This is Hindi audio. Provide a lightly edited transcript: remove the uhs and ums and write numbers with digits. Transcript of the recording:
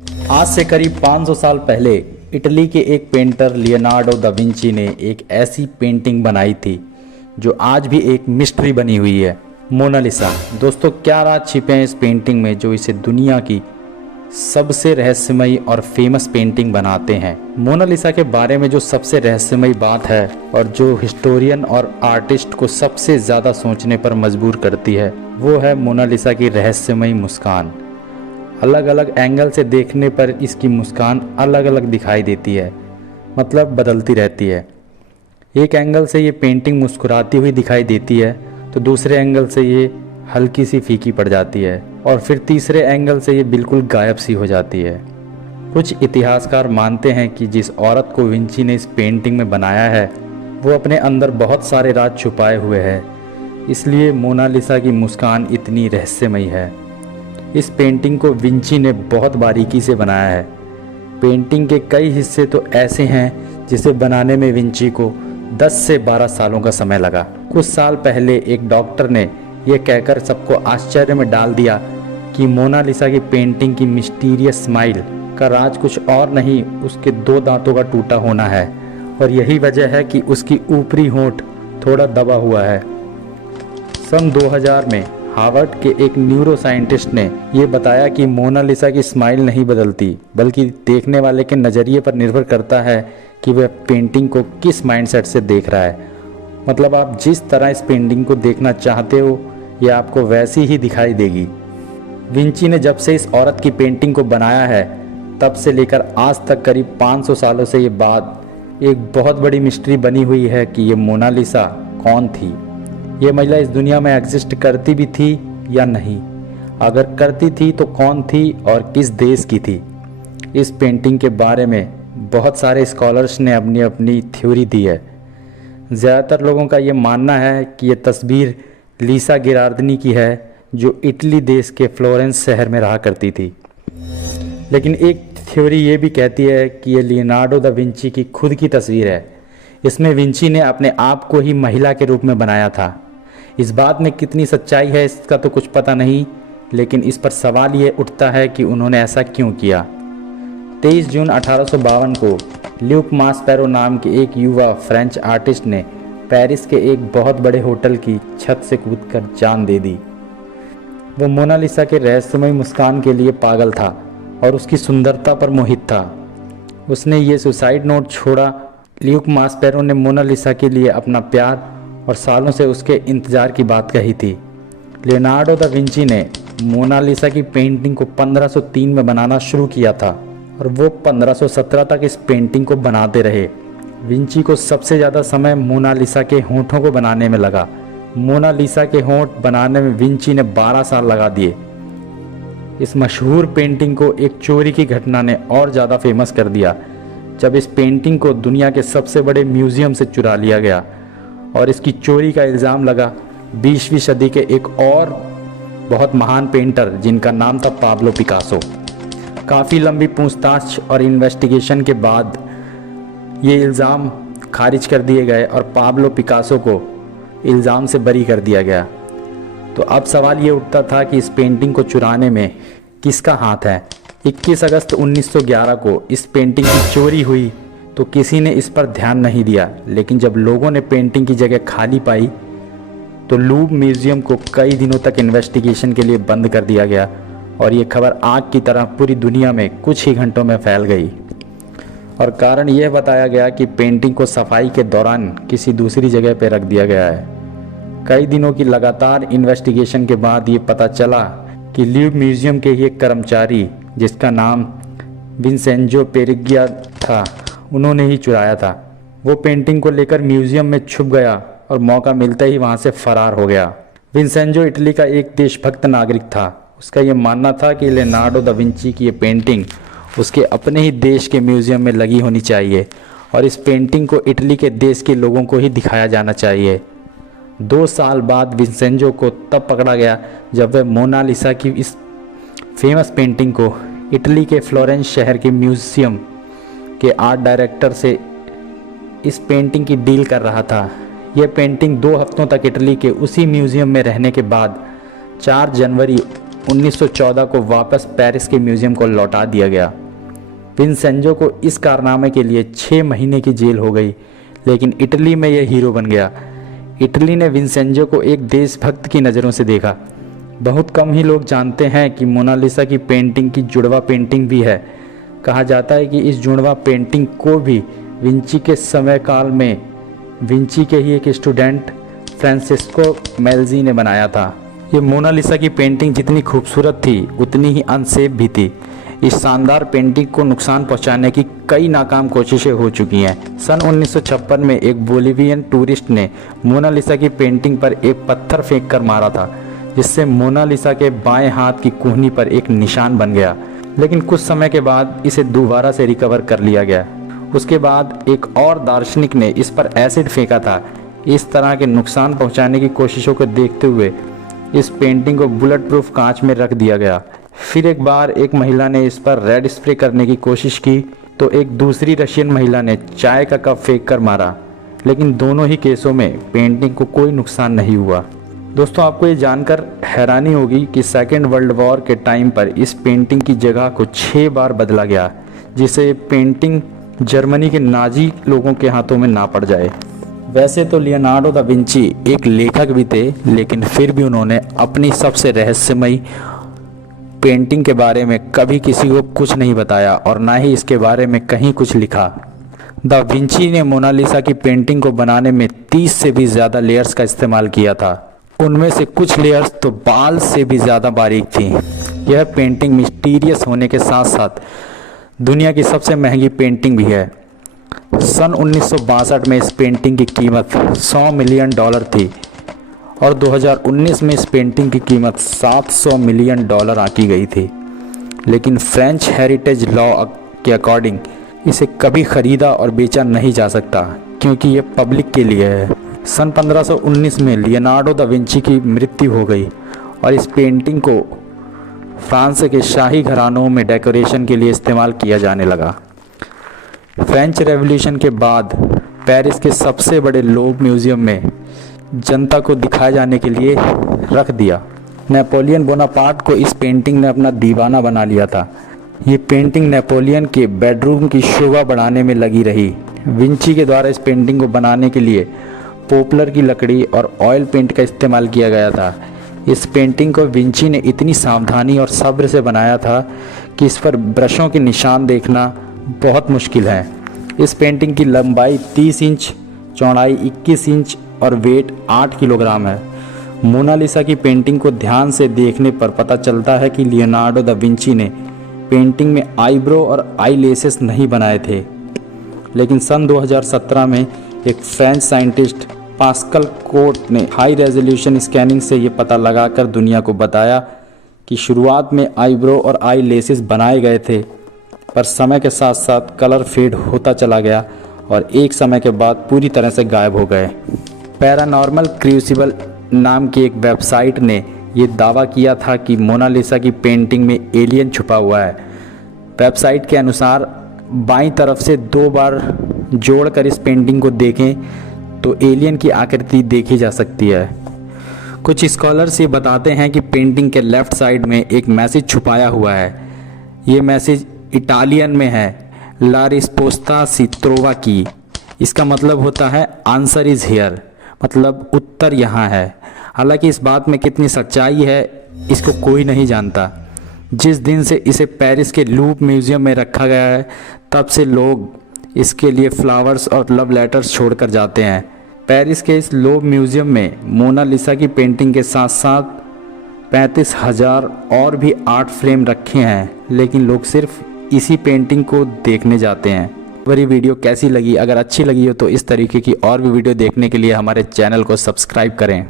आज से करीब 500 साल पहले इटली के एक पेंटर लियोनार्डो दा विंची ने एक ऐसी पेंटिंग बनाई थी जो आज भी एक मिस्ट्री बनी हुई है, मोनालिसा। दोस्तों, क्या राज छिपे हैं इस पेंटिंग में जो इसे दुनिया की सबसे रहस्यमयी और फेमस पेंटिंग बनाते हैं। मोनालिसा के बारे में जो सबसे रहस्यमयी बात है और जो हिस्टोरियन और आर्टिस्ट को सबसे ज़्यादा सोचने पर मजबूर करती है, वो है मोनालिसा की रहस्यमयी मुस्कान। अलग अलग एंगल से देखने पर इसकी मुस्कान अलग अलग दिखाई देती है, मतलब बदलती रहती है। एक एंगल से ये पेंटिंग मुस्कुराती हुई दिखाई देती है तो दूसरे एंगल से ये हल्की सी फीकी पड़ जाती है और फिर तीसरे एंगल से ये बिल्कुल गायब सी हो जाती है। कुछ इतिहासकार मानते हैं कि जिस औरत को विंची ने इस पेंटिंग में बनाया है वो अपने अंदर बहुत सारे राज छुपाए हुए है, इसलिए मोनालिसा की मुस्कान इतनी रहस्यमयी है। इस पेंटिंग को विंची ने बहुत बारीकी से बनाया है। पेंटिंग के कई हिस्से तो ऐसे हैं जिसे बनाने में विंची को 10 से 12 सालों का समय लगा। कुछ साल पहले एक डॉक्टर ने यह कहकर सबको आश्चर्य में डाल दिया कि मोनालिसा की पेंटिंग की मिस्टीरियस स्माइल का राज कुछ और नहीं, उसके 2 दांतों का टूटा होना है और यही वजह है कि उसकी ऊपरी होंठ थोड़ा दबा हुआ है। सन 2000 में हार्वर्ड के एक न्यूरो साइंटिस्ट ने यह बताया कि मोनालिसा की स्माइल नहीं बदलती, बल्कि देखने वाले के नज़रिए पर निर्भर करता है कि वह पेंटिंग को किस माइंडसेट से देख रहा है। मतलब आप जिस तरह इस पेंटिंग को देखना चाहते हो यह आपको वैसी ही दिखाई देगी। विंची ने जब से इस औरत की पेंटिंग को बनाया है तब से लेकर आज तक करीब 500 सालों से ये बात एक बहुत बड़ी मिस्ट्री बनी हुई है कि ये मोनालिसा कौन थी। ये महिला इस दुनिया में एग्जिस्ट करती भी थी या नहीं, अगर करती थी तो कौन थी और किस देश की थी। इस पेंटिंग के बारे में बहुत सारे स्कॉलर्स ने अपनी अपनी थ्योरी दी है। ज़्यादातर लोगों का ये मानना है कि ये तस्वीर लीसा गिरार्दिनी की है जो इटली देश के फ्लोरेंस शहर में रहा करती थी। लेकिन एक थ्योरी ये भी कहती है कि ये लियोनार्डो दा विंची की खुद की तस्वीर है। इसमें विंची ने अपने आप को ही महिला के रूप में बनाया था। इस बात में कितनी सच्चाई है इसका तो कुछ पता नहीं, लेकिन इस पर सवाल ये उठता है कि उन्होंने ऐसा क्यों किया। 23 जून 1852 को ल्यूक मास्पेरो नाम के एक युवा फ्रेंच आर्टिस्ट ने पेरिस के एक बहुत बड़े होटल की छत से कूदकर जान दे दी। वो मोनालिसा के रहस्यमय मुस्कान के लिए पागल था और उसकी सुंदरता पर मोहित था। उसने ये सुसाइड नोट छोड़ा। ल्यूक मास्पेरो ने मोनालिसा के लिए अपना प्यार और सालों से उसके इंतज़ार की बात कही थी। लियोनार्डो दा विंची ने मोनालिसा की पेंटिंग को 1503 में बनाना शुरू किया था और वो 1517 तक इस पेंटिंग को बनाते रहे। विंची को सबसे ज़्यादा समय मोनालिसा के होंठों को बनाने में लगा। मोनालिसा के होंठ बनाने में विंची ने 12 साल लगा दिए। इस मशहूर पेंटिंग को एक चोरी की घटना ने और ज़्यादा फेमस कर दिया जब इस पेंटिंग को दुनिया के सबसे बड़े म्यूज़ियम से चुरा लिया गया और इसकी चोरी का इल्ज़ाम लगा 20वीं सदी के एक और बहुत महान पेंटर जिनका नाम था पाब्लो पिकासो। काफ़ी लंबी पूछताछ और इन्वेस्टिगेशन के बाद ये इल्ज़ाम खारिज कर दिए गए और पाब्लो पिकासो को इल्ज़ाम से बरी कर दिया गया। तो अब सवाल ये उठता था कि इस पेंटिंग को चुराने में किसका हाथ है। 21 अगस्त 1911 को इस पेंटिंग की चोरी हुई तो किसी ने इस पर ध्यान नहीं दिया, लेकिन जब लोगों ने पेंटिंग की जगह खाली पाई तो लूव म्यूज़ियम को कई दिनों तक इन्वेस्टिगेशन के लिए बंद कर दिया गया और ये खबर आग की तरह पूरी दुनिया में कुछ ही घंटों में फैल गई। और कारण यह बताया गया कि पेंटिंग को सफाई के दौरान किसी दूसरी जगह पर रख दिया गया है। कई दिनों की लगातार इन्वेस्टिगेशन के बाद ये पता चला कि लूव म्यूज़ियम के ये कर्मचारी जिसका नाम विंसेंजो पेरिगिया था, उन्होंने ही चुराया था। वो पेंटिंग को लेकर म्यूज़ियम में छुप गया और मौका मिलते ही वहाँ से फरार हो गया। विंसेंजो इटली का एक देशभक्त नागरिक था। उसका ये मानना था कि लियोनार्डो दा विंची की ये पेंटिंग उसके अपने ही देश के म्यूज़ियम में लगी होनी चाहिए और इस पेंटिंग को इटली के देश के लोगों को ही दिखाया जाना चाहिए। 2 साल बाद विंसेंजो को तब पकड़ा गया जब वह मोनालिसा की इस फेमस पेंटिंग को इटली के फ्लोरेंस शहर के म्यूज़ियम के आर्ट डायरेक्टर से इस पेंटिंग की डील कर रहा था। यह पेंटिंग 2 हफ्तों तक इटली के उसी म्यूज़ियम में रहने के बाद 4 जनवरी 1914 को वापस पेरिस के म्यूजियम को लौटा दिया गया। विंसेंजो को इस कारनामे के लिए 6 महीने की जेल हो गई, लेकिन इटली में यह हीरो बन गया। इटली ने विंसेंजो को एक देशभक्त की नज़रों से देखा। बहुत कम ही लोग जानते हैं कि मोनालिसा की पेंटिंग की जुड़वा पेंटिंग भी है। कहा जाता है कि इस जुड़वा पेंटिंग को भी विंची के समय काल में विंची के ही एक स्टूडेंट फ्रांसिस्को मेल्जी ने बनाया था। ये मोनालिसा की पेंटिंग जितनी खूबसूरत थी उतनी ही अनसेफ भी थी। इस शानदार पेंटिंग को नुकसान पहुंचाने की कई नाकाम कोशिशें हो चुकी हैं। सन 1956 में एक बोलिवियन टूरिस्ट ने मोनालिसा की पेंटिंग पर एक पत्थर फेंक कर मारा था, जिससे मोनालिसा के बाएं हाथ की कूहनी पर एक निशान बन गया। लेकिन कुछ समय के बाद इसे दोबारा से रिकवर कर लिया गया। उसके बाद एक और दार्शनिक ने इस पर एसिड फेंका था। इस तरह के नुकसान पहुंचाने की कोशिशों को देखते हुए इस पेंटिंग को बुलेट प्रूफ कांच में रख दिया गया। फिर एक बार एक महिला ने इस पर रेड स्प्रे करने की कोशिश की तो एक दूसरी रशियन महिला ने चाय का कप फेंक कर मारा, लेकिन दोनों ही केसों में पेंटिंग को कोई नुकसान नहीं हुआ। दोस्तों, आपको ये जानकर हैरानी होगी कि सेकेंड वर्ल्ड वॉर के टाइम पर इस पेंटिंग की जगह को 6 बार बदला गया, जिससे पेंटिंग जर्मनी के नाजी लोगों के हाथों में ना पड़ जाए। वैसे तो लियोनार्डो दा विंची एक लेखक भी थे, लेकिन फिर भी उन्होंने अपनी सबसे रहस्यमयी पेंटिंग के बारे में कभी किसी को कुछ नहीं बताया और ना ही इसके बारे में कहीं कुछ लिखा। दा विंची ने मोनालिसा की पेंटिंग को बनाने में 30 से भी ज़्यादा लेयर्स का इस्तेमाल किया था। उनमें से कुछ लेयर्स तो बाल से भी ज़्यादा बारीक थी। यह पेंटिंग मिस्टीरियस होने के साथ साथ दुनिया की सबसे महंगी पेंटिंग भी है। सन 1962 में इस पेंटिंग की कीमत $100 मिलियन थी और 2019 में इस पेंटिंग की कीमत $700 मिलियन आंकी गई थी। लेकिन फ्रेंच हेरिटेज लॉ के अकॉर्डिंग इसे कभी खरीदा और बेचा नहीं जा सकता, क्योंकि ये पब्लिक के लिए है। सन 1519 में लियोनार्डो दा विंची की मृत्यु हो गई और इस पेंटिंग को फ्रांस के शाही घरानों में डेकोरेशन के लिए इस्तेमाल किया जाने लगा। फ्रेंच रेवोल्यूशन के बाद पेरिस के सबसे बड़े लोव म्यूजियम में जनता को दिखाए जाने के लिए रख दिया। नेपोलियन बोनापार्ट को इस पेंटिंग ने अपना दीवाना बना लिया था। ये पेंटिंग नेपोलियन के बेडरूम की शोभा बढ़ाने में लगी रही। विंची के द्वारा इस पेंटिंग को बनाने के लिए पोपलर की लकड़ी और ऑयल पेंट का इस्तेमाल किया गया था। इस पेंटिंग को विंची ने इतनी सावधानी और सब्र से बनाया था कि इस पर ब्रशों के निशान देखना बहुत मुश्किल है। इस पेंटिंग की लंबाई 30 इंच, चौड़ाई 21 इंच और वेट 8 किलोग्राम है। मोनालिसा की पेंटिंग को ध्यान से देखने पर पता चलता है कि लियोनार्डो दा विंची ने पेंटिंग में आईब्रो और आई लेसेस नहीं बनाए थे। लेकिन सन 2017 में एक फ्रेंच साइंटिस्ट पास्कल कोट ने हाई रेजोल्यूशन स्कैनिंग से ये पता लगाकर दुनिया को बताया कि शुरुआत में आईब्रो और आई लेसेस बनाए गए थे, पर समय के साथ साथ कलर फेड होता चला गया और एक समय के बाद पूरी तरह से गायब हो गए। पैरानॉर्मल क्रूसिबल नाम की एक वेबसाइट ने ये दावा किया था कि मोनालिसा की पेंटिंग में एलियन छुपा हुआ है। वेबसाइट के अनुसार बाईं तरफ से 2 बार जोड़कर इस पेंटिंग को देखें तो एलियन की आकृति देखी जा सकती है। कुछ स्कॉलर्स ये बताते हैं कि पेंटिंग के लेफ्ट साइड में एक मैसेज छुपाया हुआ है। ये मैसेज इटालियन में है, ला रिस्पोस्ता सी ट्रोवा की। इसका मतलब होता है आंसर इज़ हियर, मतलब उत्तर यहाँ है। हालांकि इस बात में कितनी सच्चाई है इसको कोई नहीं जानता। जिस दिन से इसे पेरिस के लूव म्यूजियम में रखा गया है तब से लोग इसके लिए फ्लावर्स और लव लेटर्स छोड़कर जाते हैं। पेरिस के इस लूव म्यूजियम में मोनालिसा की पेंटिंग के साथ साथ 35,000 और भी आर्ट फ्रेम रखे हैं, लेकिन लोग सिर्फ इसी पेंटिंग को देखने जाते हैं। मेरी वीडियो कैसी लगी? अगर अच्छी लगी हो तो इस तरीके की और भी वीडियो देखने के लिए हमारे चैनल को सब्सक्राइब करें।